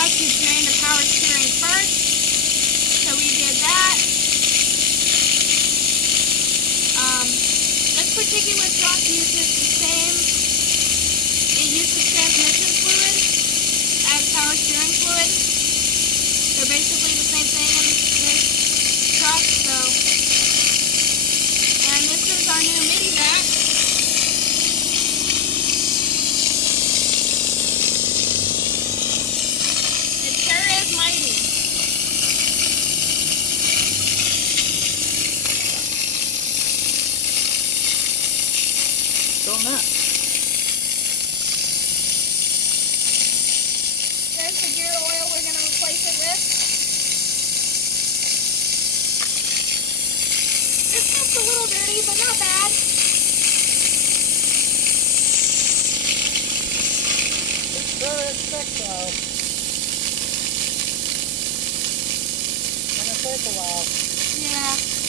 truck is drained the power steering first, so we did that. This particular truck uses the same, it uses transmission fluid as power steering fluid. They're basically the same thing in this truck, so, and this is our new mini vac. It sure is mighty. Going up. There's the gear oil we're going to replace it with. This stuff's a little dirty, but not bad. It sure is thick though. Gonna take a while. Yeah.